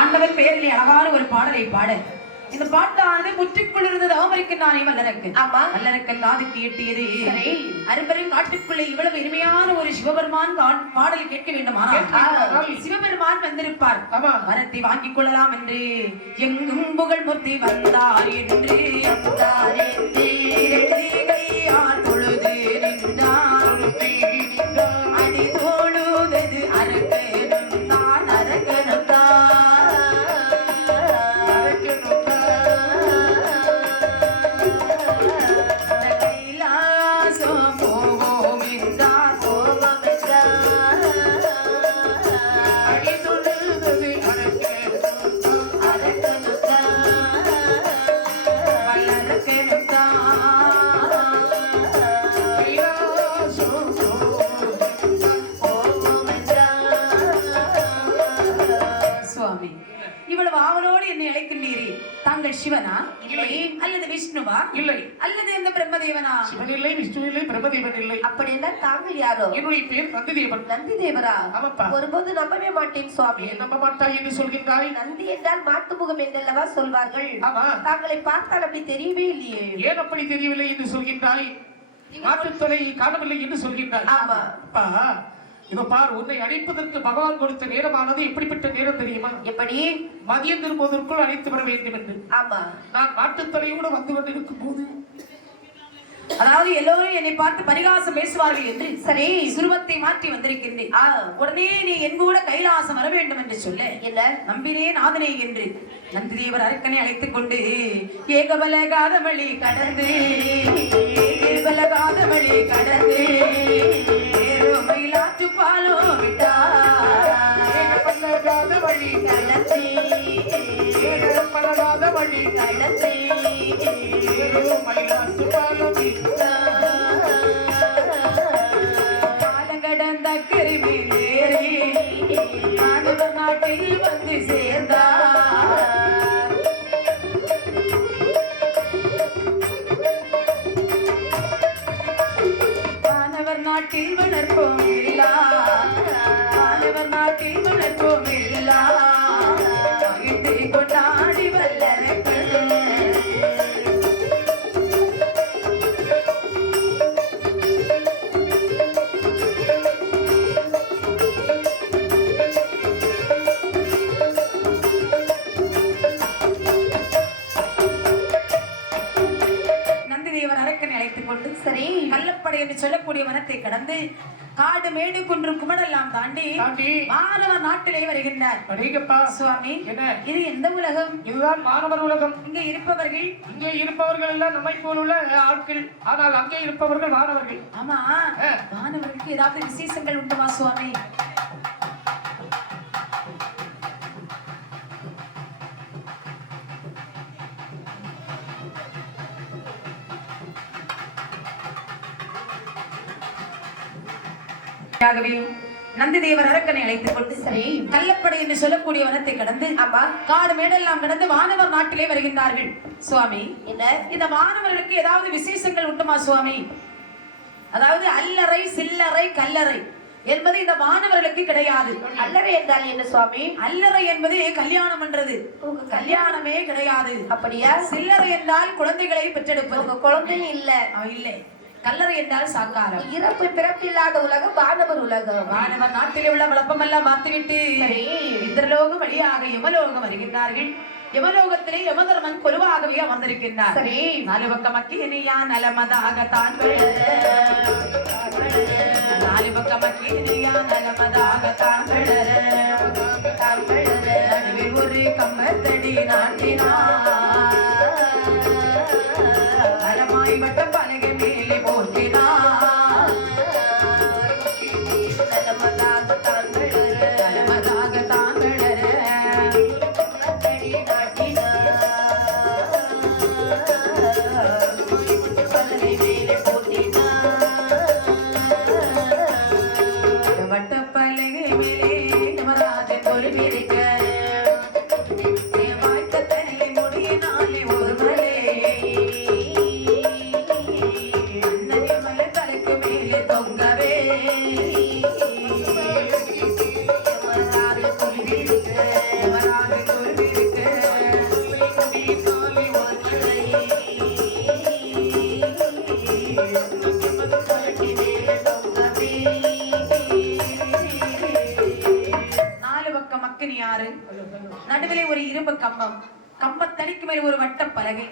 ஆண்டவர் பெயரிலே அழகான ஒரு பாடலை பாட இந்த பாட்டானது முற்றுக்குள் இருந்தது அவமருக்கு நானே வல்லரக்கு. ஆமா, வல்லரக்கன் காதுக்கு எட்டியது. அரும்பெரும் காட்டுக்குள்ளே இவ்வளவு இனிமையான ஒரு சிவபெருமான் பாடல் கேட்க வேண்டுமானால் சிவபெருமான் வந்திருப்பார். வரத்தை வாங்கிக் கொள்ளலாம் என்று எங்கும் புகழ் மூர்த்தி வந்தார் என்று கையால் பொழுது நின்றார். அடி தோழுதது அரக்கனும் தான் அரக்கனும் தான் தாங்கள் சிவனா இல்லை அல்லது விஷ்ணுவா இல்லை அல்லது இந்த பிரம்மதேவனா? சிவன் இல்லை, விஷ்ணு இல்லை, பிரம்மதேவன் இல்லை. அப்படின்னா தாங்கள் யாரோ? என்னுடைய பேர் நந்திதேவன். நந்திதேவரா? ஆமாப்பா. ஒருபோது நம்பவே மாட்டேன் சுவாமி. நம்ப மாட்டாய் என்று சொல்கின்றாய். நந்தி என்றால் மாட்டு முகம் என்றல்லவா சொல்வார்கள். ஆமா, தாங்களை பார்த்தால் அப்படி தெரியவே இல்லையே. ஏன் அப்படி தெரியவில்லை என்று சொல்கின்றாய்? மாட்டுத்தலை காணவில்லை என்று சொல்கின்றாய். ஆமா அப்பா, இதோ பார், உன்னை அழைப்பதற்கு பகவான் கொடுத்த நேரமானது எப்படிப்பட்ட நேரம் தெரியுமா? எப்படி? மதியம் திரும்புவதற்குள் அழைத்து வர வேண்டும் என்று. ஆமா, நான் மாட்டுத்தலையோடு வந்து கொண்டிருக்கும் போது, அதாவது எல்லோரும் என்னை பார்த்து பரிகாசம் பேசுவார்கள் என்று சரி சுருவத்தை மாற்றி வந்திருக்கின்றேன். உடனே நீ என் கூட கைலாசம் வர வேண்டும் என்று சொல்ல என்ன நம்பினே நாதனே என்று நந்திதேவர் அரக்கனை அழைத்துக் கொண்டு ஏகபலகாதமளி கடந்து ஏகபலகாதமளி கடந்து மயிலாற்று பாலோ ஏகபலகாத வழி கடந்து ஏகபலகாத வழி கடந்து மயிலாற்று பாலம் காலங்கடந்த கருவிலேறி மாணவர் நாட்டில் வந்து சேர்ந்தார். மாணவர் நாட்டில் வளர்ப்போம் இல்லா, மாணவர் நாட்டில் வளர்ப்போம் இல்லா, மகிழ்ந்து கொண்டாடி வல்லரக்கன். சரி கள்ளப்படை என்று சொல்லக்கூடிய வனத்தை கடந்து காடு மேடு குன்று குமடெல்லாம் தாண்டி மாணவர் நாட்டிலே வருகின்றார். சுவாமி, இது எந்த உலகம்? இதுதான் மாணவர் உலகம். இங்கே இருப்பவர்கள் எல்லாம் நம்மை போலுள்ள ஆட்கள், ஆனால் அங்கே இருப்பவர்கள் மாணவர்கள். ஆமா, மாணவர்களுக்கு ஏதாவது விசேஷங்கள் உண்டுமா சுவாமி? நந்திதேவர் அரக்கனை அழைத்துக் கொண்டு சரி கள்ளப்படை என்று சொல்லக்கூடிய வனத்தை கடந்து காடு மேடெல்லாம் கடந்து வானவர் நாட்டிலே வருகின்றார்கள். சுவாமி, என்ன இந்த வானவர்களுக்கு ஏதாவது விசேஷங்கள் உண்டுமா சுவாமி? அதாவது அல்லறை சில்லறை கல்லறை என்பது இந்த வானவர்களுக்கு கிடையாது. அல்லறை என்றால் என்ன சுவாமி? அல்லறை என்பது கல்யாணம் என்றது. கல்யாணமே கிடையாது. அப்படியா? சில்லறை என்றால் குழந்தைகளை பெற்றெடுப்பது. குழந்தை இல்ல இல்லை. கல்லறை என்றால் சாக்காரம். இறப்பு பிறப்பில்லாத உலகம் வானவர் உலகம். வானவர் நாட்டிலே உள்ள குழப்பமெல்லாம் பார்த்துவிட்டு இந்திரலோகம் வழியாக யமலோகம் வருகின்றார்கள். யமலோகத்திலே யமதர்மன் கொலுவாகவே அமர்ந்திருக்கின்றார். சரி, நாலு பக்கம் அக்கினியா நலமதாக தான் நாலு பக்கம் அக்கினியா நலமதாக தான் நடுவில் ஒரு கம்பத்தடி நாட்டினார். அறமாய் வட்ட பலகை மேலே போற்றினார். நலமதாக தான் வட்ட பலகை மேலே யமராஜன் பாரு, நடுவிலே ஒரு இரும்பு கம்பம், கம்பத்தடிக்கு மேல் ஒரு வட்ட பலகை,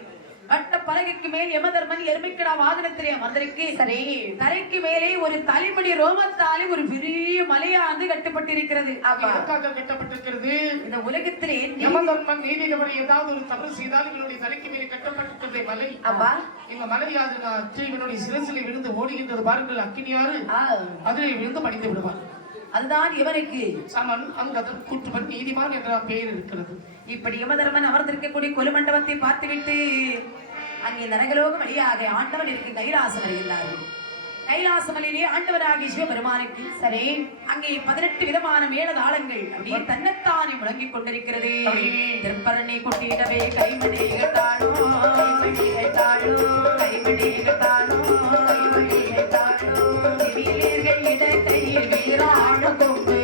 வட்ட பலகைக்கு மேல் யமதர்மன் எருமைக்கிடா வாகனத்திலே அமர்ந்திருக்கு. சரி. தரைக்கு மேலே ஒரு தலைமுடி ரோமத்தாலே ஒரு பெரிய மலையாந்து கட்டப்பட்டிருக்கிறது. எதற்காக கட்டப்பட்டிருக்கிறது? இந்த உலகத்திலே யமதர்மன் நீதிபதி ஏதாவது ஒரு தவறு செய்தால் இவனுடைய தலைக்கு மேலே கட்டப்பட்டிருக்கிற மலை. அப்பா இந்த மலையாது இவனுடைய சிரசிலே விழுந்து ஓடுகின்றது பாருங்கள், அக்கினியாறு. அதிலே விழுந்து மடிந்து விடுவான். அதுதான் இவனுக்கு சமன், அங்கதன், கூற்றுவன், நீதிமான் என்ற பெயர் இருக்கிறது. இப்படி யமதர்மன் அமர்ந்திருக்கக்கூடிய கொலுமண்டபத்தை பார்த்துவிட்டு அங்கே நரகலோக வழியாக ஆண்டவன் இருக்கு கைலாசம் வருகின்றார்கள். கைலாசமலையிலே ஆண்டவராகிய சிவபெருமானுக்கு சரி அங்கே 18 விதமான மேளதாளங்கள் அப்படியே தன்னைத்தானே முழங்கிக் கொண்டிருக்கிறது. திருப்பரணி கொட்டிடவே கைமணி கட்டாளோ, கைமணி கட்டாளோ, கைமணி கட்டாளோ, கைமணி கட்டாளோ, வீரர்கள் இடக்கையில் வீராண கொம்பு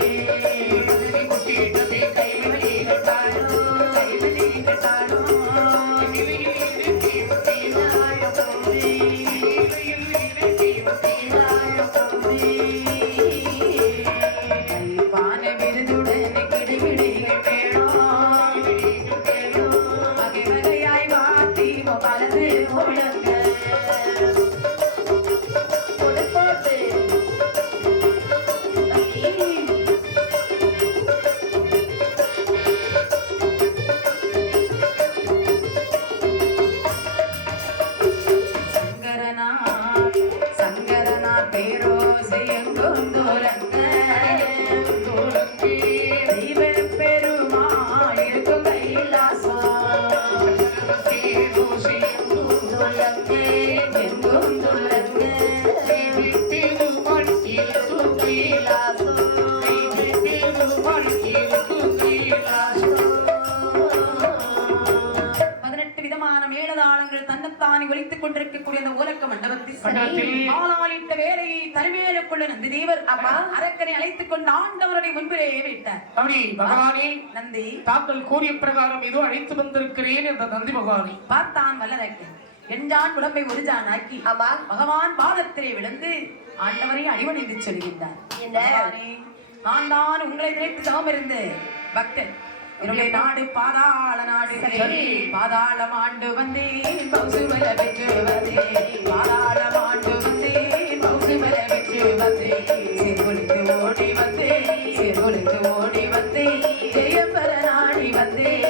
கொட்டிடவே கைமணி கட்டாளோ, கைமணி கட்டாளோ, ஒலித்துக் கொண்டிருக்கக்கூடிய அந்த ஓலக்க மண்டபத்தில் ஆளாளிட்ட வேலையை தலைமையிலுள்ள நந்தி தேவர் அரக்கனை அழைத்துக் கொண்டு ஆண்டவருடைய முன்பிலே விட்டார். அப்படி பகவானே, நந்தி தாங்கள் கூறிய பிரகாரம் இதோ அழைத்து வந்திருக்கிறேன் என்ற நந்தி பகவானே பார்த்தான் வல்லரக்கன். எஞ்சான் உடம்பை ஒரு ஜான் ஆக்கி பகவான் பாதத்திலே விழுந்து ஆண்டவரை அடிவணிந்து சொல்கின்றார். நான் தான் உங்களை நினைத்து தவம் இருந்து பக்தன். என்னுடைய நாடு பாதாள நாடு. பாதாளம் ஆண்டு வந்தேன், பௌசுமல பெற்று வந்தேன். பாதாளம் ஆண்டு வந்தேன், பௌசுமல பெற்று வந்தேன். சிறுகுளித்து ஓடி வந்தேன், சிறுகுளித்து ஓடி வந்தேன். ஜெயம்பர நாடி வந்தேன்,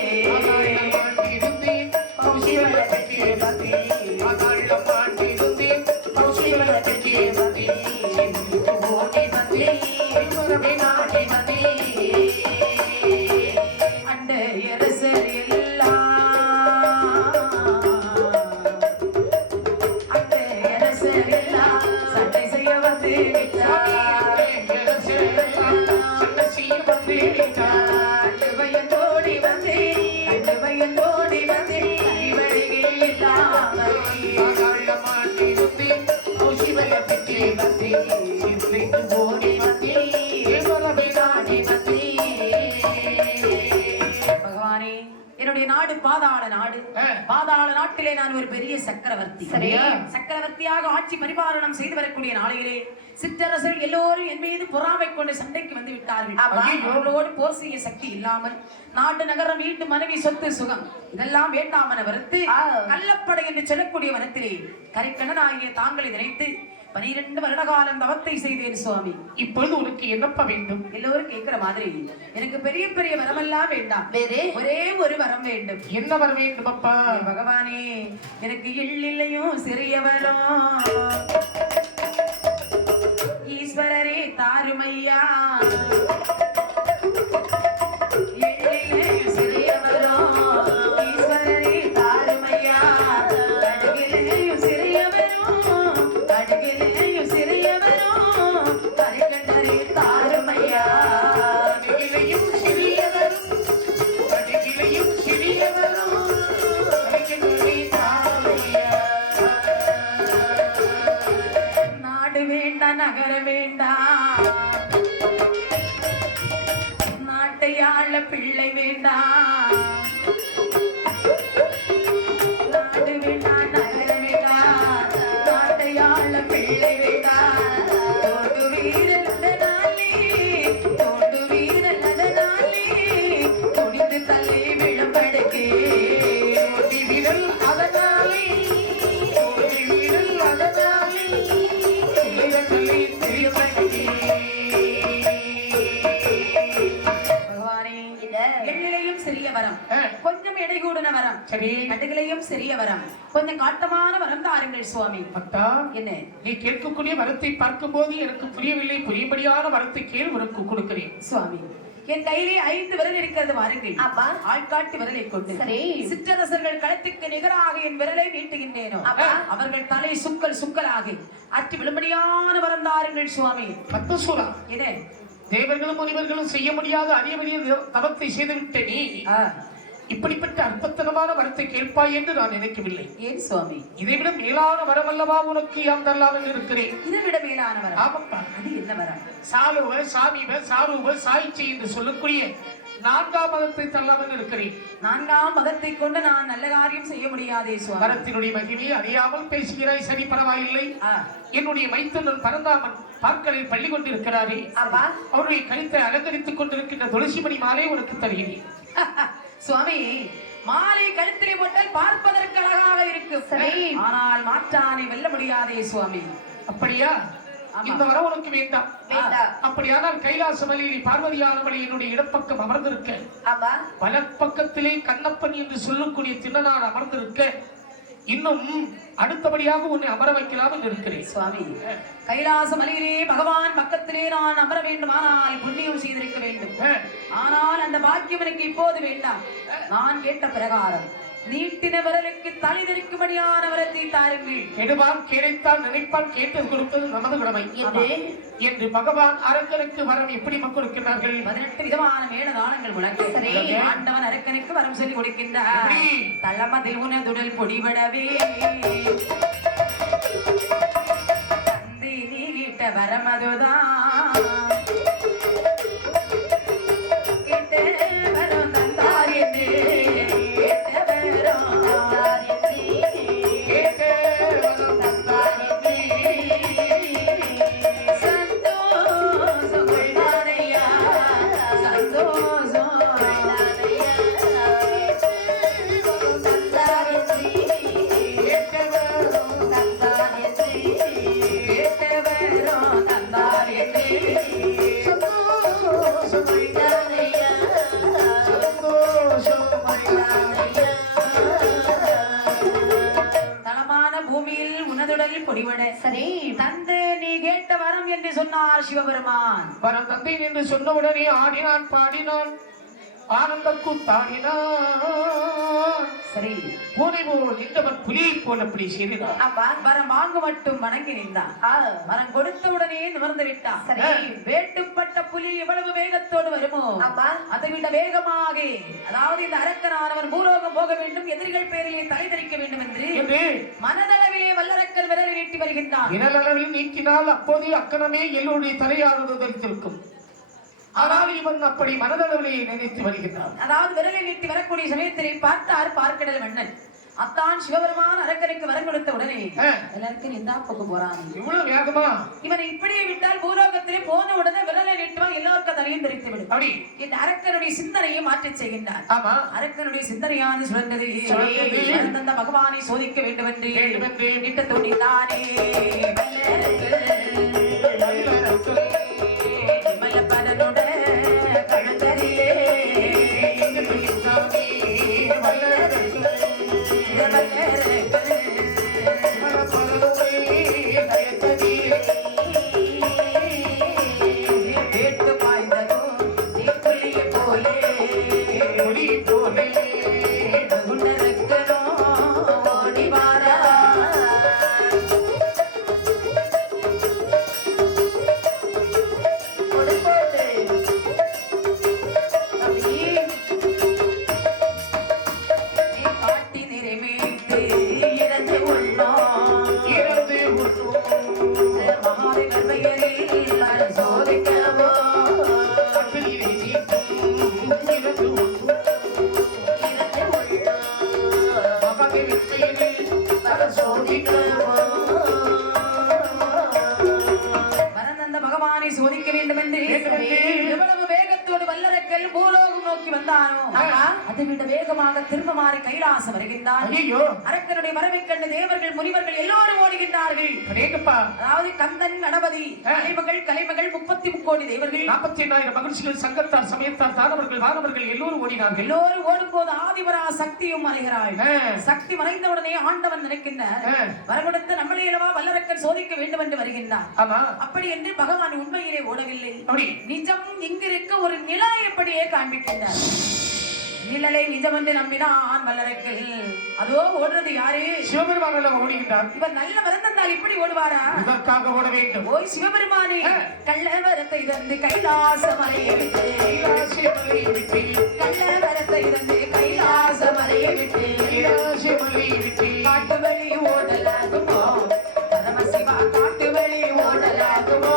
பௌசுமல பெற்று வந்தேன். பாதாளம் ஆண்டு இருந்தேன், பௌசுமல பெற்று வந்தேன். சிறுகுளித்து ஓடி வந்தேன், நாடி வந்தேன். என்னுடைய நாடு பாதாள நாடு. பாதாள நாட்டிலே நான் ஒரு பெரிய சக்கரவர்த்தி. சக்கரவர்த்தியாக ஆட்சி பரிபாலனம் செய்து வரக்கூடிய நாளையிலே சிற்றரசர்கள் எல்லோரும் என் மீது பொறாமை கொண்டு சண்டைக்கு வந்து விட்டார்கள். அவர்களோடு போர் செய்ய சக்தி இல்லாமல் நாடு நகரம் வீட்டு மனைவி சொத்து சுகம் இதெல்லாம் வேண்டாமன வருத்து கள்ளப்படை என்று சொல்லக்கூடிய வனத்திலே கரைக்கணன் ஆகிய தாங்களை நினைத்து 12 வருட காலம் தவத்தை செய்தேன் சுவாமி. இப்பொழுது உனக்கு என்னப்ப வேண்டும்? எல்லோரும் கேட்கிற மாதிரி எனக்கு பெரிய பெரிய வரமெல்லாம் வேண்டாம், ஒரே ஒரு வரம் வேண்டும். என்ன வரம் வேண்டும் அப்பா? பகவானே, எனக்கு இல்லையும் சிறிய வரம் ஈஸ்வரரே தாருமையா. நகர வேண்டாம், மாலையும் சிறிய வரம், கொஞ்சம் எடை கூடின வரம், சரி, கடுகளையும் சிறிய வரம், கொஞ்சம் காட்டமான வரம் தாருங்கள் சுவாமி. பக்தா, என்ன நீ கேட்கக்கூடிய வரத்தை பார்க்கும் போது எனக்கு புரியவில்லை. புரியும்படியான வரத்தை கேள், உனக்கு கொடுக்கிறேன். சுவாமி, என் கையிலே 5 விரல் இருக்கிறது வாருங்கள். அப்பா, ஆள்காட்டி விரலை கொண்டு சரி, சிற்றரசர்கள் களத்துக்கு நிகராக என் விரலை நீட்டுகின்றேனோ அவர்கள் தலை சுக்கல் சுக்கலாகி அற்றி விழும்படியான வரம் தாருங்கள் சுவாமி. பத்மசூரா, என்ன தேவர்களும் முனிவர்களும் செய்ய முடியாத அரிய பெரிய தவத்தை செய்துவிட்ட நீ இப்படிப்பட்ட அற்புதமான வரத்தை கேட்பாய் என்று நான் நினைக்கவில்லை. ஏன் சுவாமி? இதைவிட மேலான வரம் அல்லவா உனக்கு யாம் தரலாம் இருக்கிறேன். இதைவிட மேலான வரம்? ஆமாப்பா. அது என்ன வரம்? சாலுவ சாமிவ சாருவ சாய்ச்சி என்று சொல்லக்கூடிய 4ஆம் மதத்தை தரலாம் இருக்கிறேன். 4ஆம் மதத்தை கொண்டு நான் நல்ல காரியம் செய்ய முடியாதே சுவாமி. வரத்தினுடைய மகிமையை அறியாமல் பேசுகிறாய். சரி, பரவாயில்லை. என்னுடைய மைத்துனன் பரந்தாமன் பார்க்கலை பள்ளி கொண்டிருக்கிறாரே, அவருடைய கழுத்தை அலங்கரித்துக் கொண்டிருக்கின்ற துளசிமணி மாலை உனக்கு தருகிறேன். சுவாமி, மாலை கழுத்திலே போட்டால் பார்ப்பதற்கு அழகாக இருக்கு, ஆனால் மாற்றானை வெல்ல முடியாதே சுவாமி. அப்படியா? இந்த வரம் உனக்கு வேண்டாம். அப்படியானால் கைலாச மலையில் பார்வதியானவளை என்னுடைய இடப்பக்கம் அமர்ந்திருக்க, வலப்பக்கத்திலே கண்ணப்பன் என்று சொல்லக்கூடிய திண்ணனார் அமர்ந்திருக்க, இன்னும் அடுத்தபடியாக உன்னை அமர வைக்கலாம் என்று இருக்கிறேன். சுவாமி, கைலாச மலையிலே பகவான் பக்கத்திலே நான் அமர வேண்டுமானால் புண்ணியம் செய்திருக்க வேண்டும். ஆனால் அந்த பாக்கியம் எனக்கு இப்போது வேண்டாம். நான் கேட்ட பிரகாரம் நீட்டின விரலுக்கு தலை தரிக்கும்படியான வரத்தை தாருங்கள். கெடுவான் கேடைத்தான் நினைப்பான் கேட்டு கொடுப்பது நமது கடமை என்று பகவான் அரக்கனுக்கு வரம் எப்படி கொடுக்கிறார்கள்? 18 விதமான மேல தானங்கள் முழங்க ஆண்டவன் அரக்கனுக்கு வரம் சொல்லி கொடுக்கின்றார். தளமதில் உனதுடல் பொடிபடவே தந்தை நீ கிட்ட வரமதுதான் சரி, தந்தை நீ கேட்ட வரம் என்று சொன்னார் சிவபெருமான். வரம் தந்தை என்று சொன்ன உடனே ஆடினான் பாடினான் ஆனந்த கூத்தாடினான். சரி, பூனை போல் நின்றவன் புலியை போல் அப்படி செய்தான். வரம் வாங்க மட்டும் வணங்கி நின்றான். வரம் கொடுத்த உடனே நிமிர்ந்து விட்டான். சரி, வேட்டுப்பட்ட புலி எவ்வளவு வேகத்தோடு வருமோ அதை விட வேகமாக, அதாவது இந்த அரக்கனானவன் பூலோகம் போக வேண்டும், எதிரிகள் பேரிலே தலை தரிக்க வேண்டும் என்று மனதளவிலே வல்லரக்கன் விரலை நீட்டி வருகின்றான். விரலளவில் நீக்கினால் அப்போதே அக்கணமே எல்லோருடைய தலையானது தரித்திருக்கும். ஆனால் இவன் அப்படி மனதளவிலே நினைத்து வருகிறான். அதாவது விரலை நீட்டி வரக்கூடிய சமயத்திலே பார்த்தார் பார்க்கடல் மன்னன். அத்தான் சிவபெருமான் அரக்கனுக்கு வரம் கொடுத்த உடனே எல்லாருக்கும் இந்த பக்கம் போறான். இவ்வளவு வேகமா? இவனை இப்படியே விட்டால் பூலோகத்திலே போன உடனே விரலை நீட்டுவான், எல்லாருக்கும் தலையும் தெரித்து விடும். அப்படி இந்த அரக்கனுடைய சிந்தனையை மாற்றி செய்கின்றார். அரக்கனுடைய சிந்தனையானது சுழந்தது. தந்த பகவானை சோதிக்க வேண்டும் என்று நீட்ட தோண்டித்தானே வந்தானோ அதை விட வேகமாக திரும்ப மாறி கைலாசம் வருகின்றார். ஐயோ அரக்கனுடைய வரவை கண்டு தேவர்கள் முனிவர்கள் எல்லோரும் ஓடுகின்றார்கள். அதாவது கந்தன் கணபதி கலைமகள் 33 கோடி தேவர்கள் 48,000 மகிழ்ச்சிகள் சங்கத்தார் சமயத்தார் தானவர்கள் வானவர்கள் எல்லோரும் ஓடினார்கள். எல்லோரும் ஓடும்போது ஆதிபரா சக்தியும் மறைகிறாள். சக்தி மறைந்தவுடனே ஆண்டவன் நினைக்கின்றார், வரகொடுத்த நம்மளையல்லவா வல்லரக்கன் சோதிக்க வேண்டும் என்று வருகின்றார். அப்படி என்று பகவான் உண்மையிலே ஓடவில்லை. நிஜம் இங்கிருக்க ஒரு நிழலை எப்படியே காண்பிக்கின்றார். நிழலை நிஜம் என்று நம்பினான் வல்லரக்கல். அதோ ஓடுறது யாரு? சிவபெருமான் ஓடுகின்றார். இவர் நல்ல வரம் தந்தால் இப்படி ஓடுவாரா? இதற்காக ஓட வேண்டும். ஓய் சிவபெருமானே, கள்ள வரத்தை தந்து கைலாசமலையை விட்டு கள்ள வரத்தை தந்து கைலாசமலையை விட்டு காட்டு வழி ஓடலாகுமோ? பரமசிவா காட்டு வழி ஓடலாகுமோ?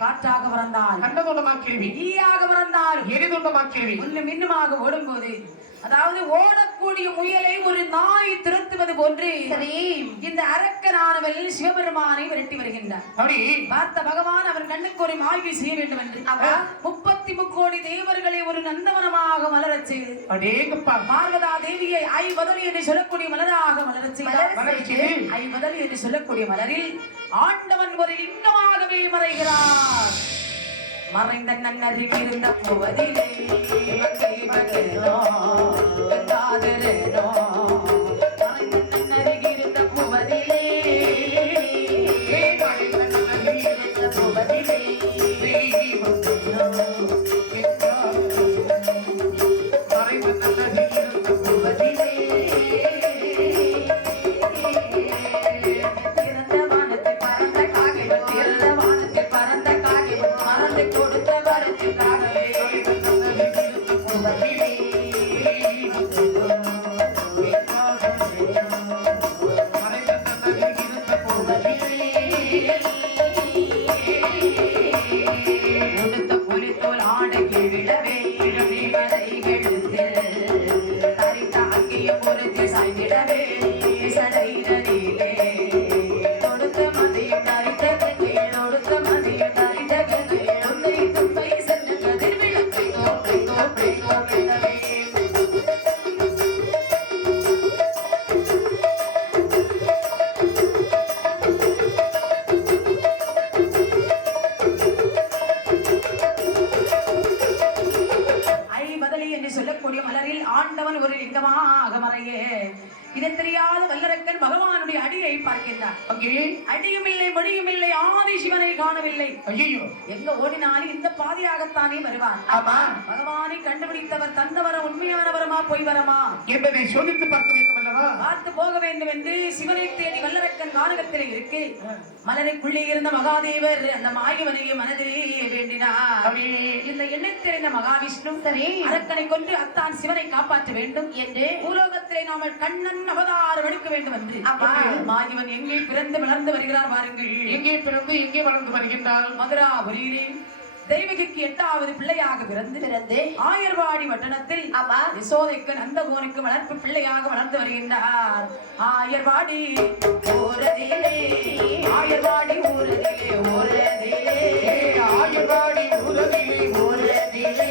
காற்றாக பறந்தால் கண்டதுண்டமாக்கிடுவி, ஈயாக பறந்தால் எரிதுண்டமாக்கிடுவி. முன்னும் மின்னுமாக ஓடும்போது, அதாவது ஓடக்கூடிய முயலை ஒரு நாய் துரத்துவது போன்று இந்த அரக்கனானவள் சிவபெருமானை விரட்டி வருகின்றார். பார்த்த பகவான் அவர் கண்ணுக்கு ஒரு மாய்வை செய்ய வேண்டும் என்று 33 கோடி தேவர்களை ஒரு நந்தவனமாக மலரச் செய்து பார்வதா தேவியை ஐவதலி என்று சொல்லக்கூடிய மலராக மலரச் செய்து ஐவதலி என்று சொல்லக்கூடிய மலரில் ஆண்டவன் ஒரு லிங்கமாகவே மறைகிறார். மறைந்த நன்னருகே இருந்த போவதிலே இதை தெரியாத வல்லரக்கன் பகவானுடைய அடியை பார்க்கின்றார். அடியும் இல்லை மொழியும் இல்லை, ஆதி சிவனை காணவில்லை. எங்க ஓடினாலும் இந்த பாதியாகத்தானே வருவார். பகவானை கண்டுபிடித்தவர் தந்தவர உண்மையானவரமா பொய் வரமா என்பதை சோதித்து பார்க்க வேண்டும் அல்லவா? பார்த்து போக வேண்டும் என்று சிவனை தேடி வல்லரக்கன் கானகத்திலே இருக்கு. மலருக்குள்ளே இருந்த மகாதேவர் அந்த மாயவனையை மனதிலே வேண்டினார். இந்த எண்ணத் தெரிந்த மகாவிஷ்ணு அரக்கனை கொண்டு அத்தான் சிவனை காப்பாற்ற வேண்டும் என்று பூலோகத்திலே நாம கண்ணன் அவதாரம் எடுக்க வேண்டும் என்று மாயவன் எங்கே பிறந்து வளர்ந்து வருகிறார் பாருங்கள். எங்கே பிறந்து எங்கே வளர்ந்து வருகின்றார்? மதுராபுரியிலே தெய்வகிக்கு 8வது பிள்ளையாக பிறந்து ஆயர்வாடி வட்டணத்தில் யசோதைக்கு நந்தகோனுக்கு வளர்ப்பு பிள்ளையாக வளர்ந்து வருகின்றார். ஆயர்வாடி ஊரதிலே ஆயர்வாடி ஊரதிலே ஊரதிலே ஆயர்வாடி ஊரதிலே ஊரதிலே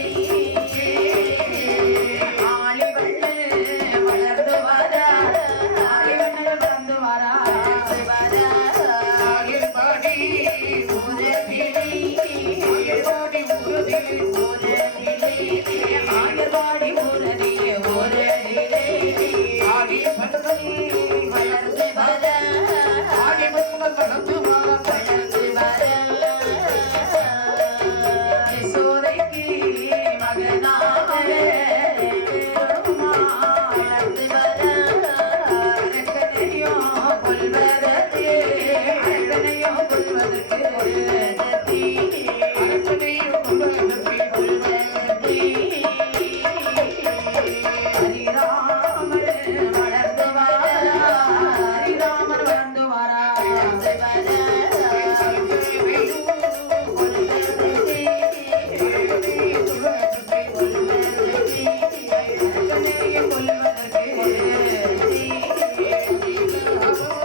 அரக்கனையே கொல்வதற்கு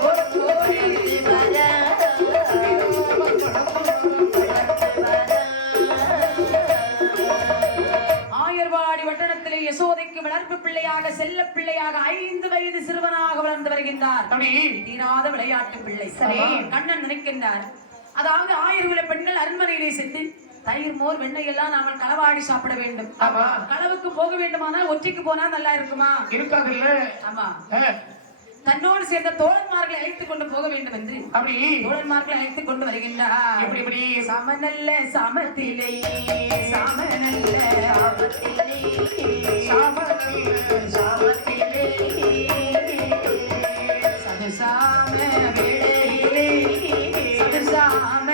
ஒரு கோடி ஆயர்வாடி வட்டணத்திலே யசோதைக்கு வளர்ப்பு பிள்ளையாக செல்ல பிள்ளையாக 5 வயது சிறுவனாக வளர்ந்து வருகின்றார். தீராத விளையாட்டு பிள்ளை. சரி, கண்ணன் நினைக்கின்றார், அதாவது 1000 குல பெண்கள் அரண்மனையிலே சென்று தயிர் மோர் வெண்ணெய் எல்லாம் நாமல் களவாடி சாப்பிட வேண்டும். களவுக்கு போக வேண்டுமானால் ஒற்றைக்கு போனா நல்லா இருக்குமா? இருக்காது இல்ல. ஆமா, தன்னோடு சேர்ந்த தோழன்மார்களை அழைத்துக் கொண்டு போக வேண்டும் என்று தோழன்மார்களை அழைத்துக் கொண்டு வருகின்றார். சமநல்ல சாமத்திலே சாமநல்ல சாமத்திலே சதுசாம வேளையிலே சதுசாம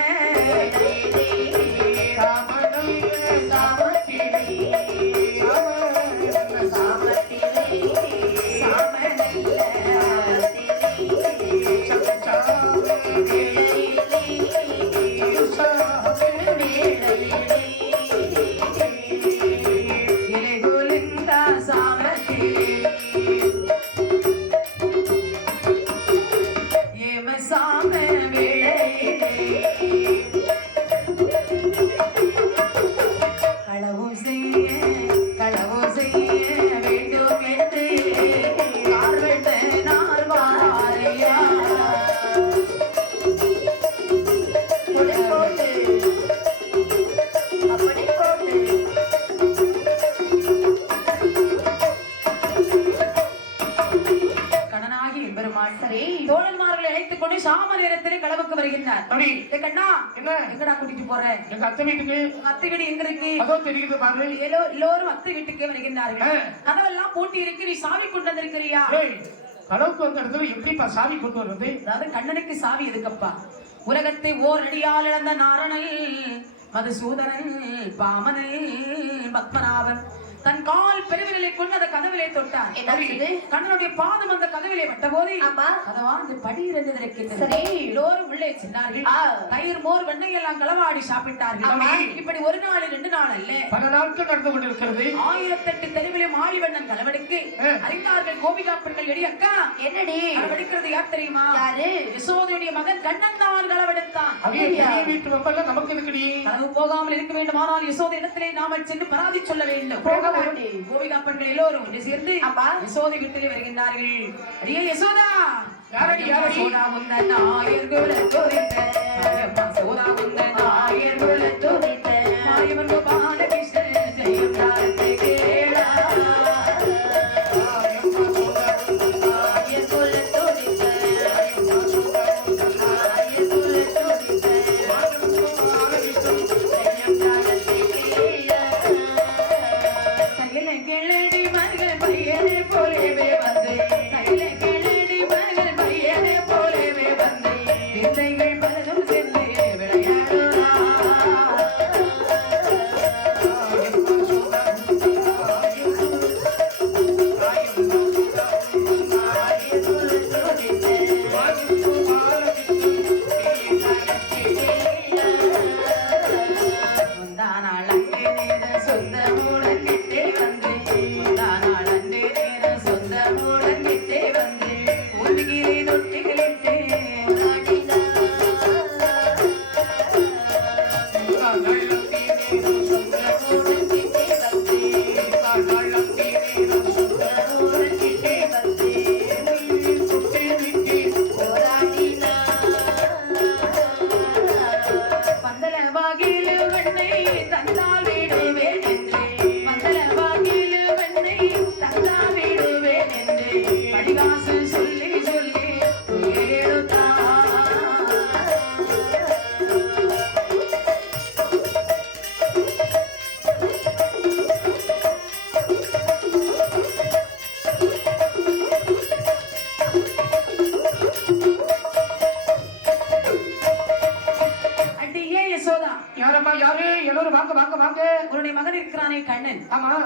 தோழன்மார்களை அழைத்துக் கொண்டு சாம நேரத்திலே களவுக்கு வருகின்றார். கண்ணா, எங்கடா கூட்டிட்டு போற? எங்க அத்தை வீட்டுக்கு. அத்தை வீடு எங்க இருக்கு? அதோ தெரியுது பாரு. எல்லோரும் அத்தை வீட்டுக்கே வருகின்றார்கள். கதவெல்லாம் பூட்டி இருக்கு, நீ சாவி கொண்டு வந்திருக்கிறியா? களவுக்கு வந்த இடத்துல எப்படிப்பா சாவி கொண்டு வருவது? அதாவது கண்ணனுக்கு சாவி எதுக்கப்பா? உலகத்தை ஓர் அடியால் இழந்த நாரணல் மதுசூதனன் பாமனல் பத்மநாபன் தன் கால் பெருவிரலை கொண்டு அந்த கதவிலே தொட்டார். கண்ணனுடைய பாதம் அந்த கதவிலே பட்ட போது அந்த படி இருந்தது. எல்லோரும் உள்ளே சென்றார்கள். தயிர் மோர் வெண்ணெய் எல்லாம் களவாடி சாப்பிட்டார்கள். இப்படி ஒரு நாள் 2 நாள் அல்ல, பல நாட்கள் நடந்து கொண்டிருக்கிறது. 1008 தெருவிலே மாலிவண்ணன் களவெடுக்கு அறிந்தார்கள். கோபிகா பெண்கள், எடி அக்கா, என்னடி களவெடுக்கிறது யார் தெரியுமா? யசோதையுடைய மகன் கண்ணன் தான் களவெடுத்தான். வீட்டு மக்கள் நமக்கு இருக்குடி. களவு போகாமல் இருக்க வேண்டுமானால் யசோதை இடத்திலே நாமல் சென்று பராதி சொல்ல வேண்டும். கோவிகா பெண்கள் எல்லோரும் ஒன்று சேர்ந்து யசோதை வீட்டிலே வருகின்றார்கள். அடியே யசோதா, யசோதா உந்தன் ஆயர் குலத்தோதித்த யசோதா உந்தன் ஆயர் குலத்தோதித்த மாயவன் கோபாலகிருஷ்ணன் ஜெயம் தாரத்தை கேளா.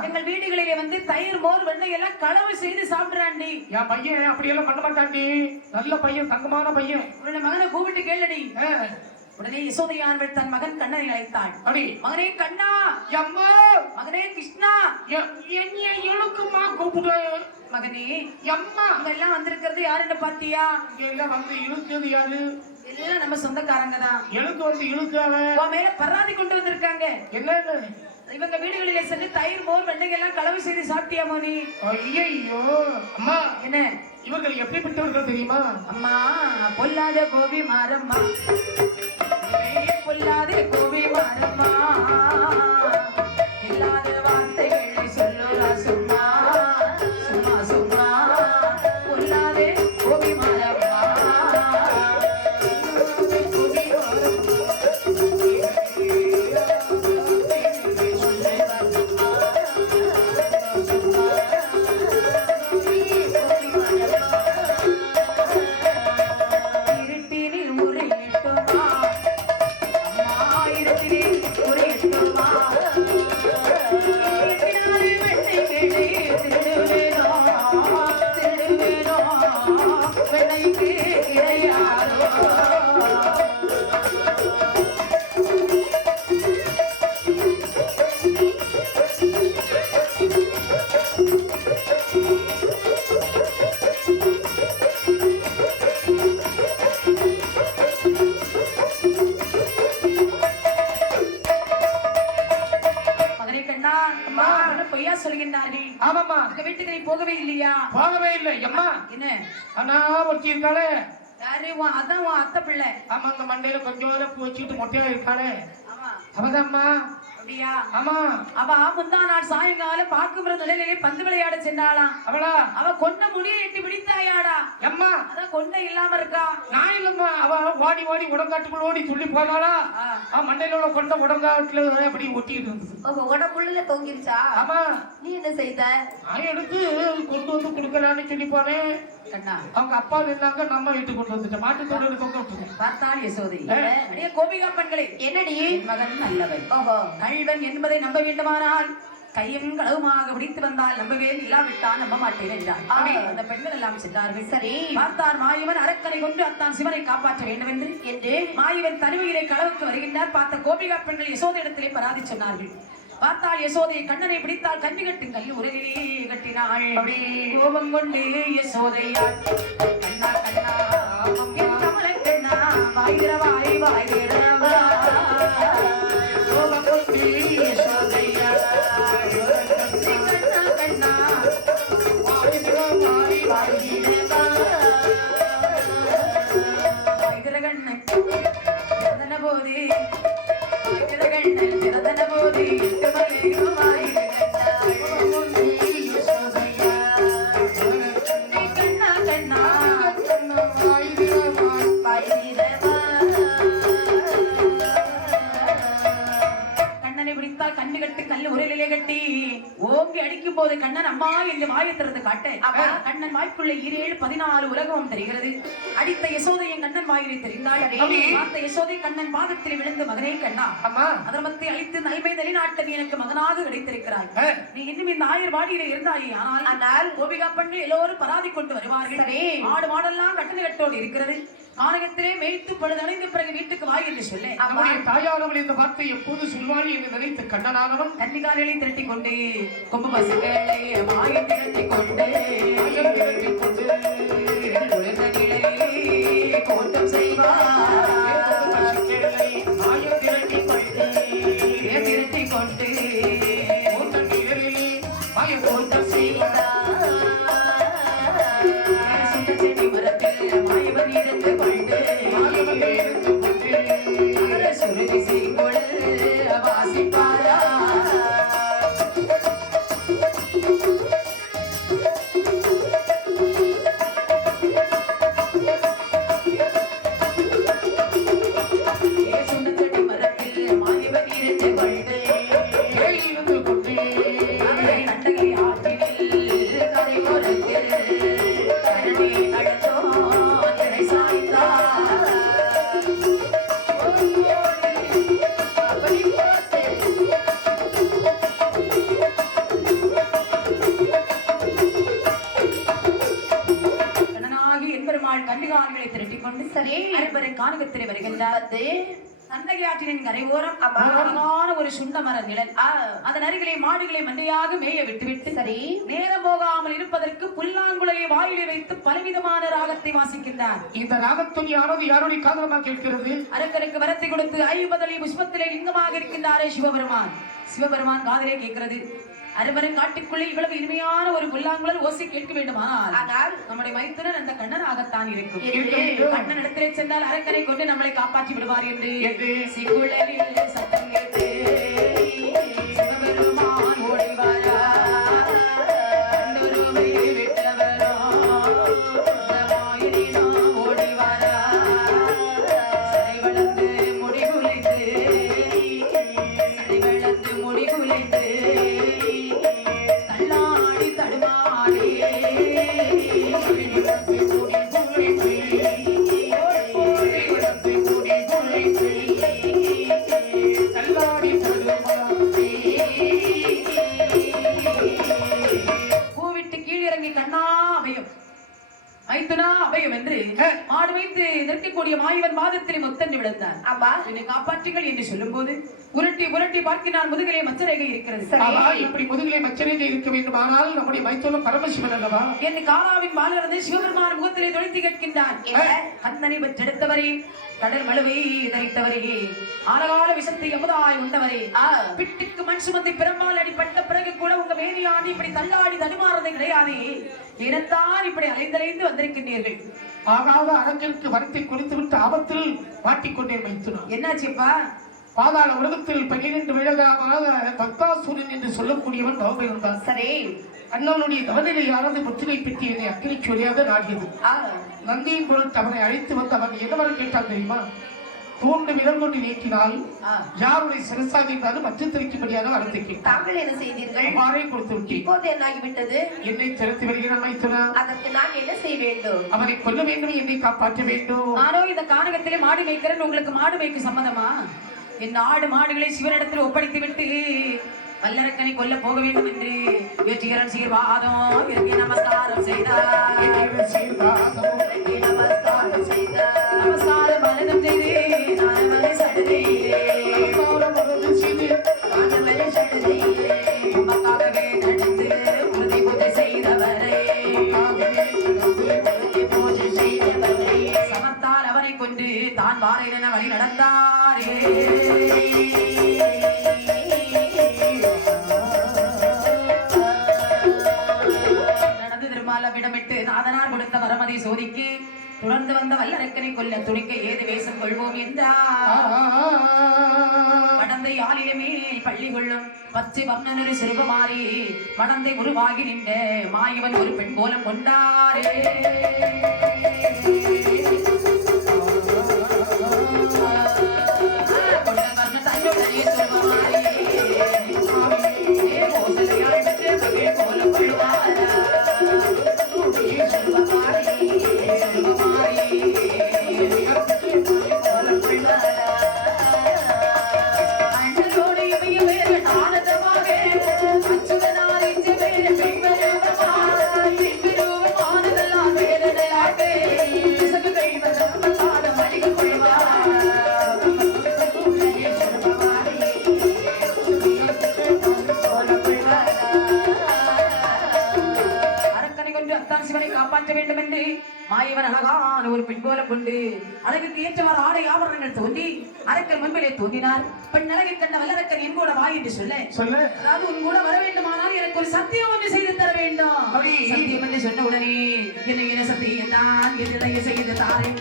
எங்கள் வீடுகளிலே வந்து தயிர் மோர் வெண்ணெய் எல்லாம் களவு செய்து சாப்பிடுறாண்டி. என் பையன் அப்படி எல்லாம் பண்ண மாட்டாண்டி. நல்ல பையன், தங்கமான பையன். உன்னுடைய மகனை கூப்பிட்டு கேளுடி. உடனே யசோதையானவள் தன் மகன் கண்ணனை அழைத்தாள். அடி மகனே கண்ணா, அம்மா மகனே கிருஷ்ணா, என்னைய இழுக்குமா கூப்பிடு. மகனே அம்மா இங்க எல்லாம் வந்திருக்கிறது யாருன்னு பாத்தியா? எல்லாம் வந்து இழுக்குது யாரு? எல்லாம் நம்ம சொந்தக்காரங்க தான். எனக்கு வந்து இழுக்காம உன் மேல பராதி கொண்டு வந்திருக்காங்க. என்னன்னு? இவங்க வீடுகளிலே சென்று தயிர் மோர் வெண்ணெய் எல்லாம் களவு செய்து சாப்பிட்டியா மோனி? ஐயோ அம்மா, என்ன இவர்கள் எப்படிப்பட்டவர்கள் தெரியுமா? அம்மா, பொல்லாத கோபி மாரம்மா, பொல்லாத கோபி மாரம்மா, இல்லாத வார்த்தைகளை சொல்லுறா சும்மா சும்மா சும்மா, பொல்லாத கோபி மாரம்மா. பொய்யா சொல்கின்றார்கள். ஆமாம்மா, உங்க வீட்டுக்கு நீ போகவே இல்லையா? போகவே இல்லை. அம்மா என்ன அண்ணா ஒருத்தி இருக்காளே, யாரு? அதான் உன் அத்தை பிள்ளை. ஆமா, அந்த மண்டையில கொஞ்சம் பூ வச்சுட்டு மொட்டையா இருக்காளே, ஆமா அவதாம்மா. அப்படியா? ஆமா, அவ முந்தா நாள் சாயங்காலம் பார்க்குற நிலையிலேயே பந்து விளையாட சென்றாளாம். அவளா? அவ கொண்ட முடியை எட்டி பிடித்தாயாடா. அம்மா அதான் கொண்ட இல்லாம இருக்கா. நான் இல்லம்மா, அவ ஓடி ஓடி உடங்காட்டுக்குள்ள ஓடி சொல்லி போனாளா, மண்டையில உள்ள கொண்ட உடங்காட்டுல அப்படி ஒட்டிட்டு இருந்தது. உடம்புள்ள தொங்கிருச்சா? ஆமா. நீ என்ன செய்த? நான் எடுத்து கொண்டு வந்து கொடுக்கலான்னு சொல்லி போனேன். கண்ணா, அவங்க அப்பா நின்னாங்க, நம்ம வீட்டுக்கு கொண்டு வந்துட்டேன். மாட்டு தோடு தொங்க விட்டுருக்கேன். பார்த்தால் யசோதை, அடியே கோபிகா பெண்களே, என்னடி மகன் நல்லவன். ஓஹோ, கள்வன் என்பதை நம்ப வேண்டுமானால் கையும் களவுமாக பிடித்து வந்தால் நம்பவே, இல்லாவிட்டால் நம்ப மாட்டேன் என்றார். அந்த பெண்கள் எல்லாம் சென்றார்கள். சரி, பார்த்தார் மாயவன் அரக்கனை கொண்டு அத்தான் சிவனை காப்பாற்ற வேண்டும் என்று மாயவன் தனிமையிலே களவுக்கு வருகின்றார். பார்த்த கோபிகா பெண்கள் யசோதை இடத்திலே பராதி சொன்னார்கள். பார்த்தால் யசோதை கண்ணனை பிடித்தால் கண்ணி கட்டும் கல் உரையிலே கட்டினாள். கோபம் கொண்டு யசோதையாள், கண்ணா கண்ணா என் கமலை கண்ணா, வாயிரவாய் வாயிரவா, கோபம் கொண்டு யசோதையாள், கண்ணா கண்ணா வாயிரவாய் வாயிரவா, வாயிரகண்ணன் பிறந்தன போதே, வாயிரகண்ணன் பிறந்தன போதே, அடிக்கும் போது கண்ணன் அம்மா என்று வாயை திறந்து காட்ட, கண்ணன் வாய்க்குள்ள 7 14 உலகமும் தெரிகிறது. அடித்த யசோதையின் கண்ணன் வாயிலை தெரிந்தாள். பார்த்த யசோதை கண்ணன் பாதத்தில் விழுந்து, மகனே கண்ணா, அதர்மத்தை அழித்து நல்மை நிலைநாட்ட நீ எனக்கு மகனாக கிடைத்திருக்கிறாய். நீ இன்னும் இந்த 1000 வாடியில இருந்தாயே. ஆனால் கோபிகா பெண்கள் எல்லோரும் பராதி கொண்டு வருவார்கள். ஆடு மாடெல்லாம் கட்டணை கட்டோடு இருக்கிறது. கானகத்திலே மேய்த்து பழுதடைந்த பிறகு வீட்டுக்கு வாய் என்று சொல்ல, தாயானவள் இந்த வார்த்தை எப்போது சொல்வாள் என்று நினைத்து கண்ணனானவன் கன்னிகாரிகளை திரட்டி கொண்டு, கொம்பு பசுகளை வாயை திரட்டி கொண்டு, கோட்டம் செய்வார். திரட்டி கொண்டு கோட்டம் செய்வார். செடி மரத்தில் மாயவன் இருந்து கொண்டு, சுருதி செய்கொள் வாசிப்பாரா. சுண்டச்செடி மரத்தில் மாயவன் இருந்து கொண்டு, கண்டகை ஆற்றில் கரை ஓரத்தில் கரணி அழத்தோ திரை சாய்த்தார். கண்ணனாகி என்பெருமாள் கன்னிகாரிகளை திரட்டிக் கொண்டு, சரி, அனைவரும் கானகத்திலே வருகின்றார். கண்ணகி ஆற்றின் கரையோரம் அழகான ஒரு சுண்ட மர நிழல். அதன் அருகிலே மாடுகளை மண்டையாக மேய விட்டுவிட்டு சரி நேரம் போகாமல் இருப்பதற்கு புல்லாங்குழலை வாயிலை வைத்து பலவிதமான ராகத்தை வாசிக்கின்றார். இந்த ராகத்துணியானது யாருடைய காதலமா கேட்கிறது? அரக்கருக்கு வரத்தை கொடுத்து 50 புஷ்பத்திலே லிங்கமாக இருக்கின்றாரே சிவபெருமான். சிவபெருமான் காதலே கேட்கிறது. அருமரும் காட்டுக்குள்ளே இவ்வளவு இனிமையான ஒரு புல்லாங்குழல் ஓசை கேட்க வேண்டுமானால் நம்முடைய மைத்துனர் அந்த கண்ணனாகத்தான் இருக்கும். கண்ணன் இடத்திலே சென்றால் அரக்கனை கொண்டு நம்மளை காப்பாற்றி விடுவார் என்று சிகுழலில் சத்தம் கேட்டு சிவபெருமான் ஓடி வாரா. கண்டொருமை விட்டவரோ மாயினோ ஓடி வாரா. சடை வளர்ந்து முடி குலைத்து சடை வளர்ந்து முடி குலைத்து தள்ளாடி தடுமாறி பூவிட்டு கீழிறங்கி கண்ணா அபயம் மைத்துனா அபயம் என்று மாடு வைத்து நிற்கக்கூடிய மாயவன் மாதத்திலே முத்தண்டு விழுந்தார். என்னை காப்பாற்றுங்கள் என்று சொல்லும் போது உருட்டி உருட்டி பார்க்கிறார். முதுகிலே மச்சரேகை இருக்கிறது. இப்படி முதுகிலே மச்சரேகை இருக்க வேண்டுமானால் நம்முடைய மைத்துனர் பரமசிவன் அல்லவா? என் காலாவின் பாலிலிருந்து சிவபெருமான் முகத்திலே தொலைத்து கேட்கின்றான். கண்ணனை பெற்றெடுத்தவரே, கடல் மழுவை தரித்தவரே, ஆரகால விஷத்தை எமுதாய் உண்டவரே, பிட்டுக்கு மண் சுமந்தை பிறம்பால் அடிப்பட்ட பிறகு கூட உங்க வேணியாண்டி இப்படி தள்ளாடி தடுமாறதை கிடையாது. இனத்தான் இப்படி அலைந்தலைந்து வந்திருக்கின்றீர்கள். ஆகாத அரங்கிற்கு வரத்தை கொடுத்து விட்டு ஆபத்தில் மாட்டிக்கொண்டேன் மைத்துனா. என்னாச்சுப்பா? பாதாள உலகத்தில் 12 விழகாக பக்தாசூரன் என்று சொல்லக்கூடியவன் தவம் இருந்தான். சரி, அண்ணனுடைய தவநிலை யாராவது முத்திரை பெற்றி என்னை அக்கினி சொலியாக நாடியது. நந்தியின் பொருள் அவனை அழைத்து வந்து அவன் என்னவரை கேட்டான் தெரியுமா? தூண்டு விரல் கொண்டு நீக்கினால் யாருடைய சிரசாக இருந்தாலும் அச்சத்திருக்கும்படியாக வரத்தை தாங்கள் என்ன செய்தீர்கள்? அவ்வாறே கொடுத்து விட்டேன். இப்போது என்ன ஆகிவிட்டது? என்னை திறத்து வருகிறான் மைத்துனா. அதற்கு நான் என்ன செய்ய வேண்டும்? அவனை கொல்ல வேண்டும், என்னை காப்பாற்ற வேண்டும். நானோ இந்த கானகத்திலே மாடு மேய்க்கிறேன். உங்களுக்கு மாடு மேய்க்கு சம்மதமா? என் ஆடு மாடுகளை சிவனிடத்தில் ஒப்படைத்து விட்டு வல்லரக்கனை கொல்ல போக வேண்டும் என்று வெற்றிகரன் சீர்வாதம் நமஸ்காரம் செய்தார். நமஸ்காரம் மனதம் செய்து நானவனை சடுதே உமக்காகவே நடித்து உறுதி பூஜை செய்தவரை சமத்தால் அவனை கொண்டு தான் வாரேன் என வழி நடந்தாரே. நடந்து திருமாலவிடமிட்டு நாதனார் கொடுத்த வரமதி சோதிக்கு தொடர்ந்து வந்த வல்லரக்கனை கொல்ல துணிக்க ஏது வேஷம் கொள்வோம் என்றார். வடந்தை ஆளிலே மேல் பள்ளி கொள்ளும் பச்சை வர்ணனொரு சிறுபமாறி வடந்தை உருவாகி நின்ற மாயவன் ஒரு பெண் கோலம் கொண்டாரே. கொண்ட வர்ண தன்னுடைய சிறுபமாறி கோசலையாய் பெற்ற தமிழ் கோலம் கொள்வாரா. காப்பாற்ற வேண்டும் என்று மாயவன் அழகான ஒரு பெண் போல கொண்டு அழகுக்கு ஏற்றவாறு ஆடை ஆபரணங்கள் தோன்றி அரக்கன் முன்பிலே தோன்றினார். பெண் அழகை கண்ட வல்லரக்கன் என் கூட வா என்று சொல்ல, அதாவது உன் கூட வர வேண்டுமானால் எனக்கு ஒரு சத்தியம் ஒன்று செய்து தர வேண்டும். சத்தியம் என்று சொன்ன உடனே என்ன சத்தியம் தான் எதிரைய செய்து தாரே,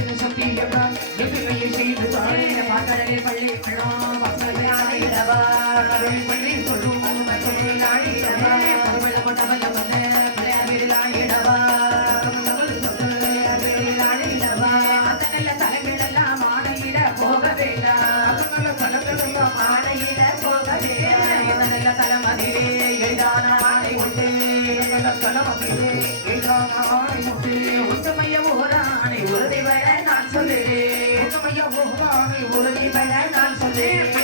என்ன சத்தியம் தான் எதிரைய செய்து தாரே. பாக்கடலே பள்ளி பள்ளம் பசங்களை ஆடையிடவா பள்ளி சொல்லும் ஆடையிடவா கொண்ட வல்ல வந்த பிள்ளையார் ஆடையிடவா தலைகளெல்லாம் ஆணையிட போக வேண்டாம். ஆணையிட போக வேண்டாம். நல்ல தலைமதிலே எய்தான ஆணை உண்டு. ஒற்றுமைய ஓராணை உறுதி வர நான் சொல்லுறேன். உறுதி வர நான் சொல்லுறேன்.